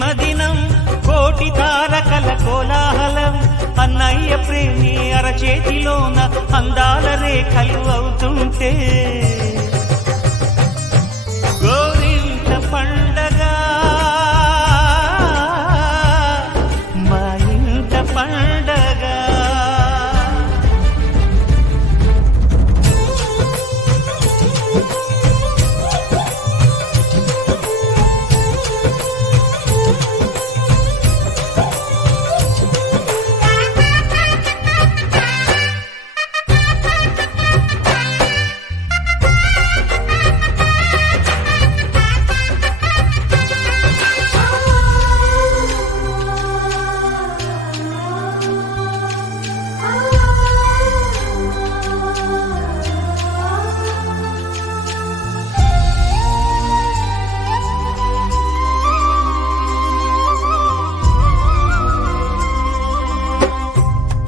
జన్మదినం కోటి తారకల కోలాహలం అన్నయ్య ప్రేమి అరచేతిలోన అందాల రేఖలు అవుతుంటే గోరింట పండగ మా ఇంట పండగ.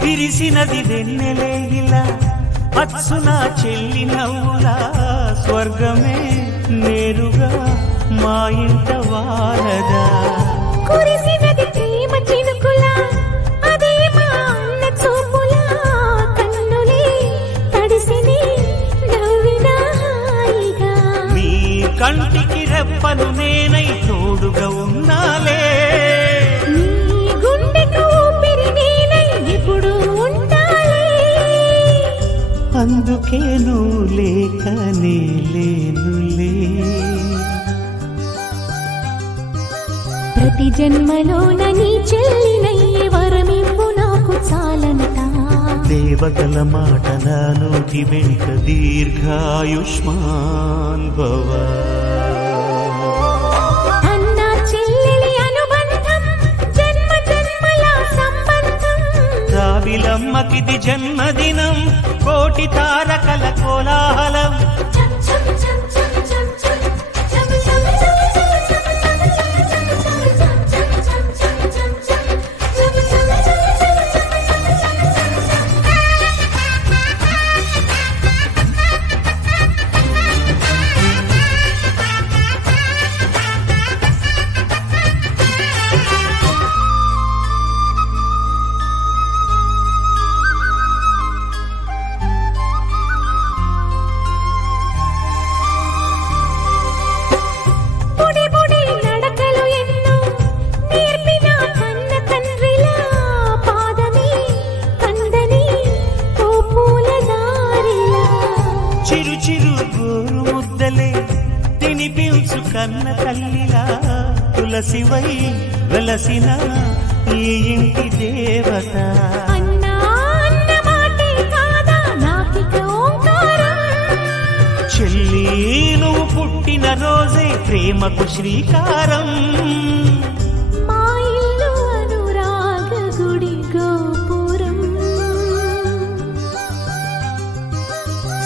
విరిసినది వెన్నెలే ఇలా అచ్చున చెల్లి నవ్వులా స్వర్గమే నేరుగా మా ఇంట వారదా. కురిసినది ప్రేమ చినుకులా అదే మా అన్న చూపులా కన్నులే తడిసిని నవ్వినా హాయిగా. నీ కంటికి రెప్పను నేనై తోడుగా ఉన్నాలే. అందుకే నువ్వు లేకనే లేనులే. ప్రతి జన్మలోన నీ చెల్లినయ్యే వరమివ్వు నాకు చాలంట. దేవతల మాట నా నోటి వెంట దీర్ఘాయుష్మాన్ భవ. అన్న చెల్లెలి అనుబంధం జన్మ జన్మల సంబంధం. రావిలమ్మకిది జన్మదినం కోటి తారకల కోలాహలం. చిరు చిరు గోరు ముద్దలే తినిపించు కన్న తల్లిలా తులసివై వెలసిన ఈ ఇంటి దేవత. చెల్లి నువ్వు పుట్టిన రోజే ప్రేమకు శ్రీకారం.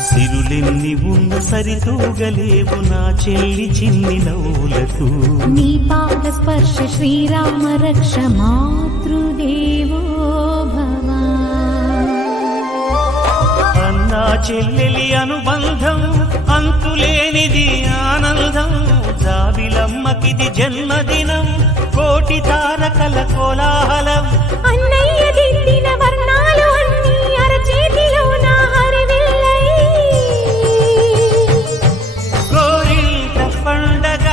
సిరులెన్ని ఉన్న సరితూగలేవు నా చెల్లి చిన్ని నవ్వులకు. నీ పాద స్పర్శ శ్రీరామ రక్ష మాతృదేవో భవ. అన్నా చెల్లెలి అనుబంధం అంతులేనిది ఆనందం. జాబిలమ్మకిది జన్మదినం కోటి తారకల కోలాహలం. అన్నయ్య దిద్దిన వర్ణాలు అన్నీ అరచేతిలో నా హరివిల్లై. గోరింట పండగ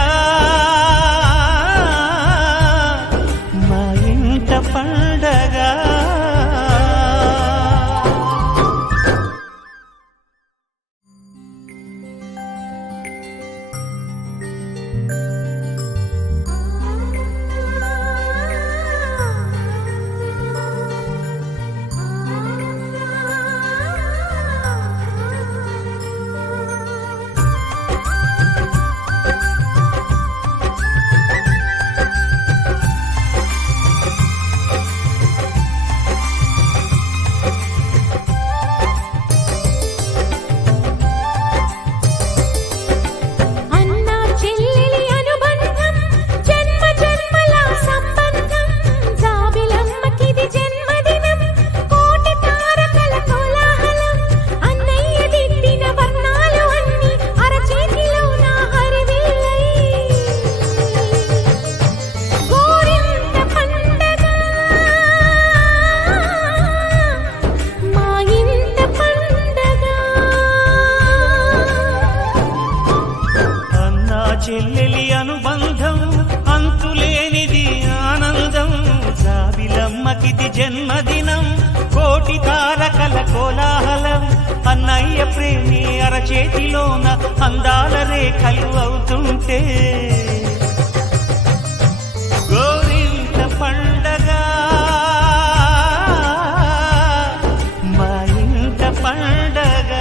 మా ఇంట పండగ. జన్మదినం కోటి తారకల కోలాహలం అన్నయ్య ప్రేమి అరచేతిలోన అందాల రేఖలు అవుతుంటే గోరింట పండగ మా ఇంట పండగ.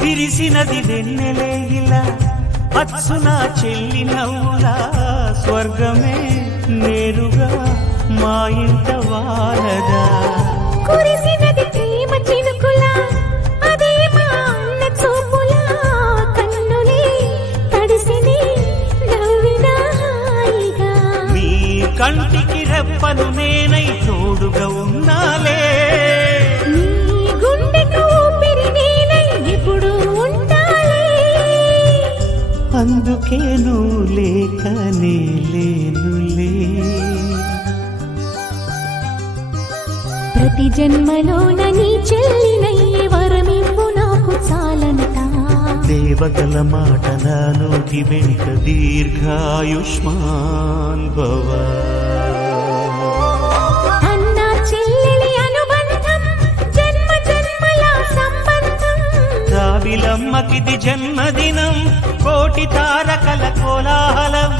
విరిసినది వెన్నెలే ఇలా అచ్చున చెల్లి నవ్వులా స్వర్గమే నేరుగా మా ఇంట వారదా. కురిసినది ప్రేమ చినుకులా అదే మా అన్న చూపులా కన్నులే తడిసిని నవ్వినా హాయిగా. మీ కంటికి రెప్పను నేనై తోడుగా ఉన్నాలే. నీ గుండెకు ఊపిరి నేనై ఎప్పుడు ఉంటాలే. అందుకే నువ్వు లేకనే లేనులే. ప్రతి జన్మలోన నీ చెల్లినయ్యే వరమివ్వు నాకు చాలంట. దేవతల మాట నా నోటి వెంట దీర్ఘాయుష్మాన్ భవ. అన్న చెల్లెలి అనుబంధం జన్మ జన్మల సంబంధం. జాబిలమ్మకిది జన్మదినం కోటి తారకల కోలాహలం.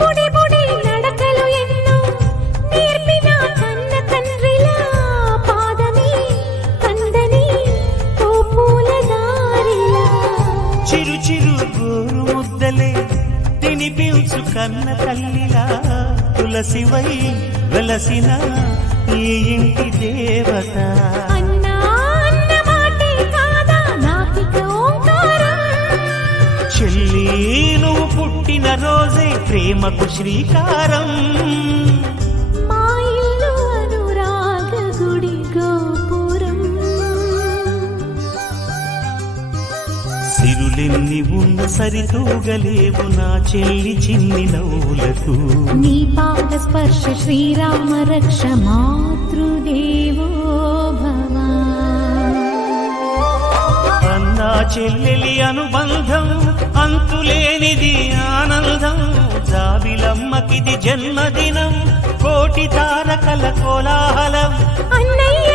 బుడి బుడి నడకలు ఎన్నో నేర్పిన కన్న తండ్రిలా పాదమే కందని ఓ పూల దారిలా. చిరు చిరు గోరు ముద్దలే తినిపించు కన్న తల్లిలా తులసివై వెలసిన ఈ ఇంటి దేవత. అన్నా అన్న మాటే కాదా నాకిక ఓంకారం. చెల్లి నువ్వు పుట్టిన రోజే ప్రేమకు శ్రీకారం. మా ఇల్లు అనురాగ గుడి గోపురం. సిరులెన్ని ఉన్న సరితూగలేవు నా చెల్లి చిన్ని నవ్వులకు. నీ పాద స్పర్శ శ్రీరామ రక్ష మాతృదేవో భవ. అన్నా చెల్లెలి అనుబంధం అంతులేనిది ఆనందం. జాబిలమ్మకిది జన్మదినం కోటి తారకల కోలాహలం. అన్నయ్య